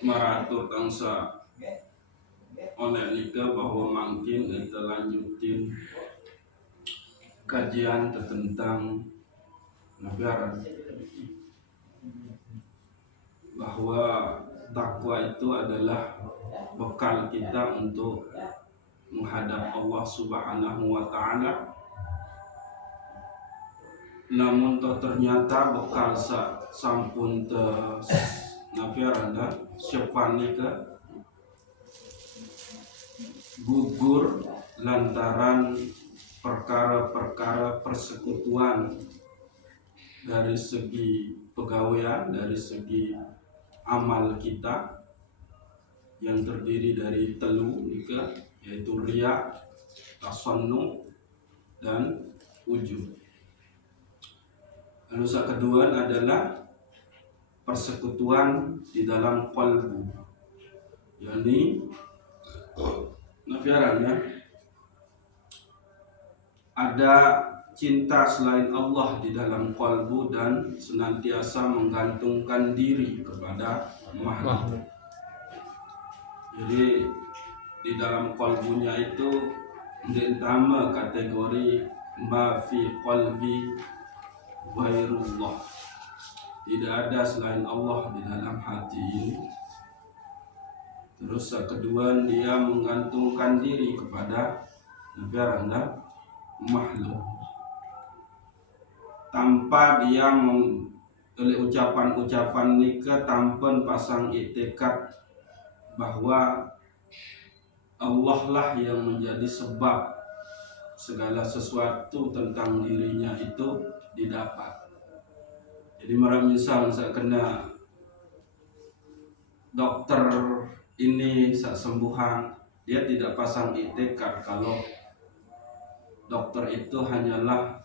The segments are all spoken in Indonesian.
maratur tangsa oleh nika bahwa mungkin kita lanjutin kajian tentang negara, bahwa takwa itu adalah bekal kita untuk menghadap Allah Subhanahu wa Ta'ala. Namun ternyata bekal sampun te nafiaranda sepanika gugur lantaran perkara-perkara persekutuan dari segi pegawaian, dari segi amal kita yang terdiri dari telu nika, yaitu riya, tasannu, dan ujub. Lalu yang kedua adalah persekutuan di dalam qalbu, yakni nafiarannya ada cinta selain Allah di dalam qalbu dan senantiasa menggantungkan diri kepada makhluk. Jadi di dalam qalbunya itu ditambah kategori ma fi qalbi ghairullah, tidak ada selain Allah di dalam hati ini. Terus yang kedua, dia menggantungkan diri kepada negara makhluk tanpa dia oleh ucapan-ucapan nikah tanpa pasang itikad bahwa Allah lah yang menjadi sebab segala sesuatu tentang dirinya itu didapat. Jadi misal saya kena dokter ini saat sembuhan, dia tidak pasang itikad kalau dokter itu hanyalah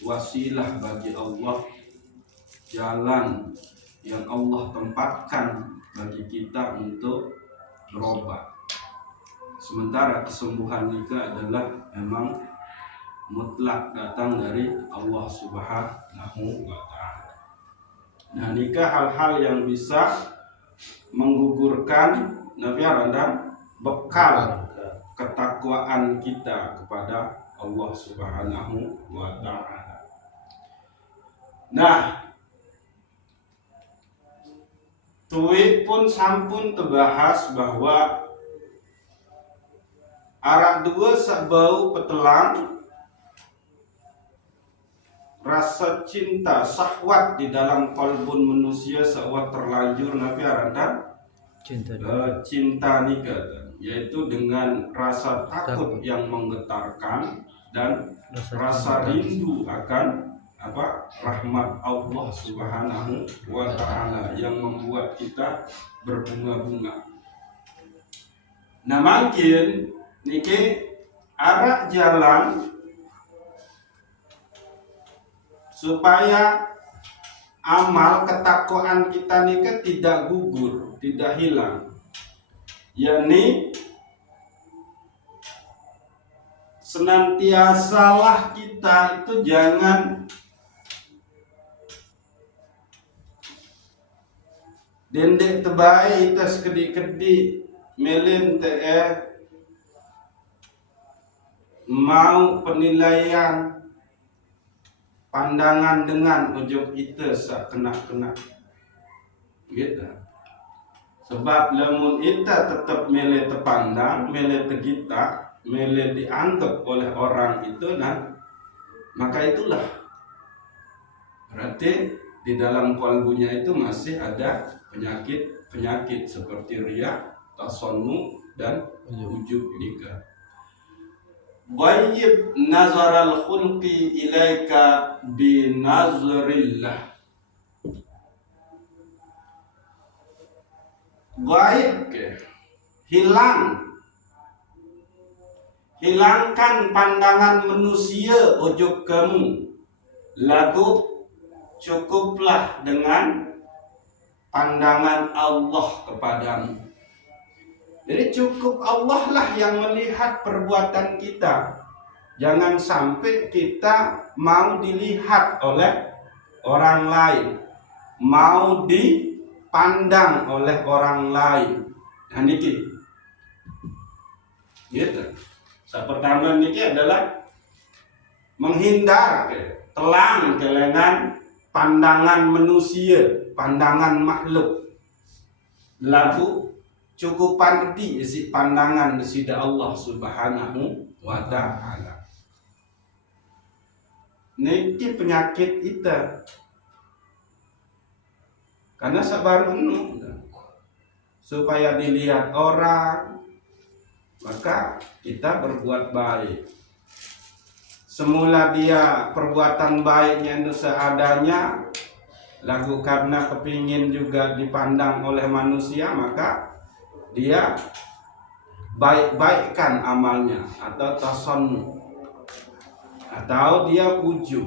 wasilah bagi Allah, jalan yang Allah tempatkan bagi kita untuk berobat. Sementara kesembuhan itu adalah memang mutlak datang dari Allah Subhanahu wa Ta'ala. Nah, nikah hal-hal yang bisa menggugurkan nafiaranda bekal ketakwaan kita kepada Allah Subhanahu wa Ta'ala. Nah, tuwi pun sampun terbahas bahwa arak dua sabau petelang rasa cinta syahwat di dalam kalbun manusia sawat terlanjur nafiaranda cinta nikah, yaitu dengan rasa takut yang menggetarkan dan rasa rindu akan rahmat Allah Subhanahu wa Ta'ala yang membuat kita berbunga-bunga. Nah, makin niki arah jalan supaya amal ketakwaan kita niki tidak gugur, tidak hilang, yakni senantiasalah kita itu jangan dendek tebai itu sekedi-kedi melin mau penilaian pandangan dengan ujung itu kena gitu. Sebab lamun kita tetap mele terpandang, mele tergita, mele dianggap oleh orang itu, nah maka itulah berarti di dalam kalbunya itu masih ada penyakit seperti riya, tasannu, dan ujub nikah. Ghayyib nazaral khulqi ilaika binazrillah. Ghaib, hilangkan pandangan manusia ujub kamu, lalu cukuplah dengan pandangan Allah kepadamu. Jadi cukup Allah lah yang melihat perbuatan kita. Jangan sampai kita mau dilihat oleh orang lain, mau dipandang oleh orang lain. Nah niki gitu. Pertama niki adalah menghindar telang kelengan pandangan manusia, pandangan makhluk. Lalu cukupan di isi pandangan sida Allah Subhanahu wa ta'ala. Niki penyakit itu. Karena sabar supaya dilihat orang, maka kita berbuat baik. Semula dia perbuatan baiknya itu seadanya, lalu karena kepingin juga dipandang oleh manusia, maka dia baik-baikkan amalnya atau tasannu, atau dia ujub,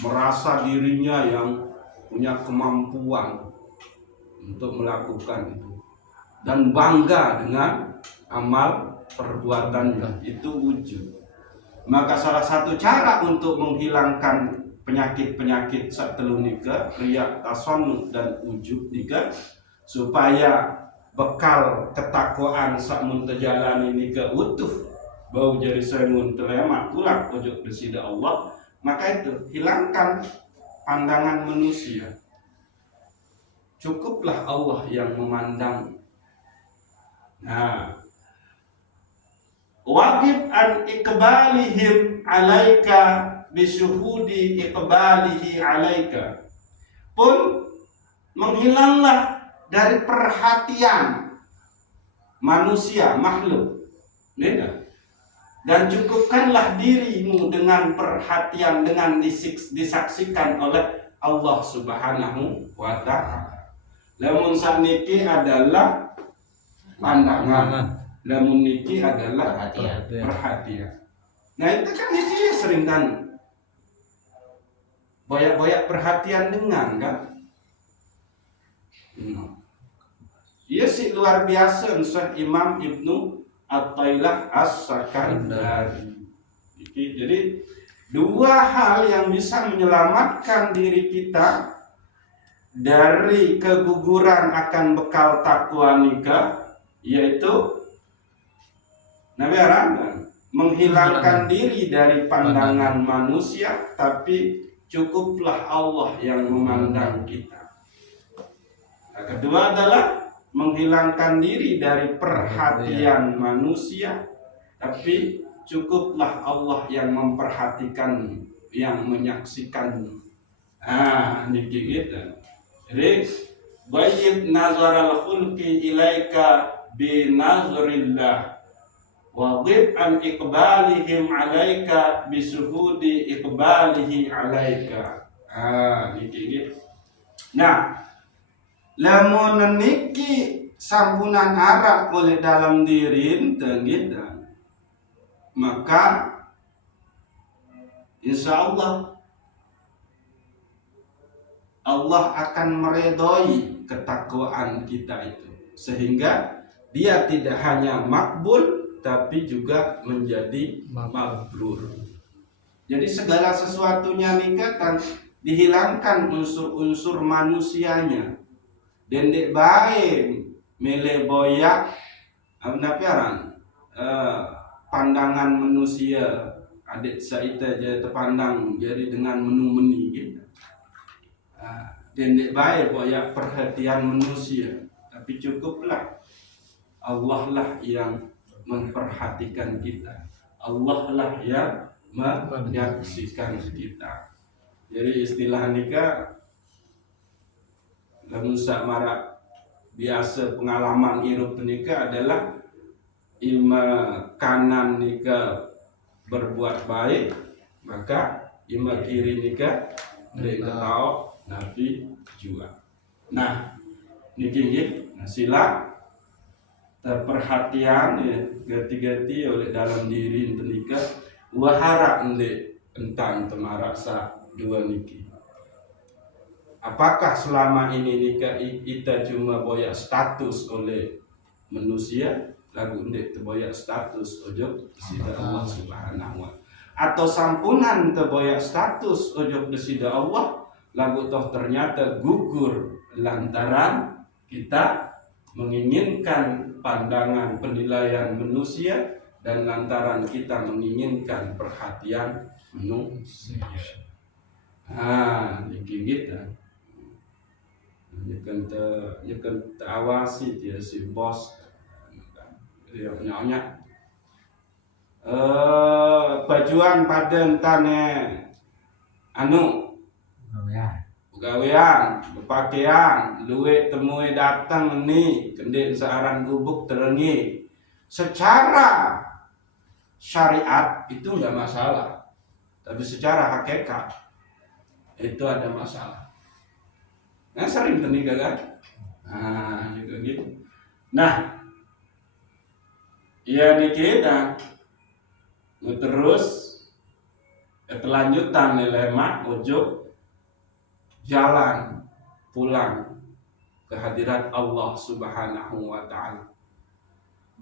merasa dirinya yang punya kemampuan untuk melakukan itu dan bangga dengan amal perbuatannya, itu ujub. Maka salah satu cara untuk menghilangkan penyakit-penyakit satelu nika, riya, tasannu dan ujub nika, supaya bekal ketakwaan sak mun tejalani nika utuh, bau jari semun telemat tulak ujug desida Allah, maka itu hilangkan pandangan manusia. Cukuplah Allah yang memandang. Nah, wajib an iqbalihim alaika bisyuhudi iqbalihi alaika, pun menghilanglah dari perhatian manusia, makhluk, dan cukupkanlah dirimu dengan perhatian, dengan disaksikan oleh Allah Subhanahu wa ta'ala. Lamun sakniki adalah pandangan, lamun niki adalah perhatian. Nah itu kan niki sering kan boyak-boyak perhatian dengan kan. Iya sih luar biasa Syekh Imam Ibnu Athaillah As-Sakandari. Jadi dua hal yang bisa menyelamatkan diri kita dari keguguran akan bekal takwa nikah, yaitu Nabi Aran menghilangkan diri dari pandangan manusia, tapi cukuplah Allah yang memandang kita. Nah, kedua adalah menghilangkan diri dari perhatian manusia, tapi cukuplah Allah yang memperhatikan, yang menyaksikan. Niki gitu. Jadi bayyid nazaral khulqi ilaika bi nazrillah wa ghib an iqbalihim alaika bi suhudi iqbalihi alaika. Niki gitu. Nah, lamun niki sampunan arah oleh dalam diri gitu, maka insya Allah akan meredoi ketakwaan kita itu, sehingga dia tidak hanya makbul tapi juga menjadi mabrur. Jadi segala sesuatunya nikah kan dihilangkan unsur-unsur manusianya. Dendek bae mele boyak napiaran pandangan manusia adik saita je terpandang jadi dengan menu-meni gitu. Dendek baik boyak perhatian manusia, tapi cukuplah Allah lah yang memperhatikan kita, Allah lah yang menyaksikan kita. Jadi istilah nikah lamun sak marak biasa pengalaman hirup nikah adalah ima kanan nikah berbuat baik, maka ima kiri nikah tahu nabi jua. Nah, niki sila terperhatian gati-gati oleh dalam diri nikah wahara entang temarasa dua niki. Apakah selama ini nikah kita cuma boyak status oleh manusia, lagu ndek terboyak status ojo sida Allah Subhanahu wa, atau sampunan terboyak status ojo sida Allah, lagu toh ternyata gugur lantaran kita menginginkan pandangan penilaian manusia dan lantaran kita menginginkan perhatian manusia. Gitu. Kan terawasi dia si bos dia nyonya bajuan pada entane gawean berpakaian luwe temui datang nih kendin searan gubuk terengi secara syariat itu nggak masalah, tapi secara hakikat itu ada masalah. Nah sering ternikah kan? Juga gitu. Nah, ya dikira terus kelanjutan lemak ujuk jalan pulang ke hadirat Allah Subhanahu wa Ta'ala.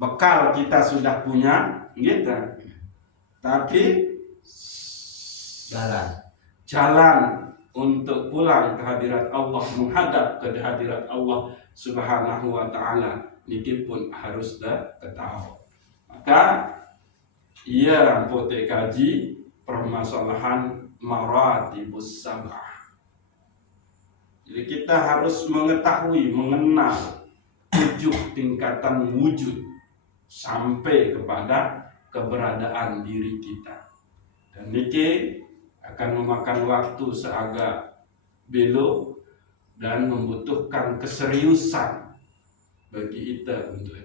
Bekal kita sudah punya, gitu. Tapi jalan untuk pulang ke hadirat Allah, menghadap ke hadirat Allah Subhanahu wa Ta'ala, ini pun harus ketahui. Maka ia pote kaji permasalahan maratibus sab'ah. Jadi kita harus mengetahui, mengenal 7 tingkatan wujud sampai kepada keberadaan diri kita. Dan ini akan memakan waktu seagak belok dan membutuhkan keseriusan bagi kita untuk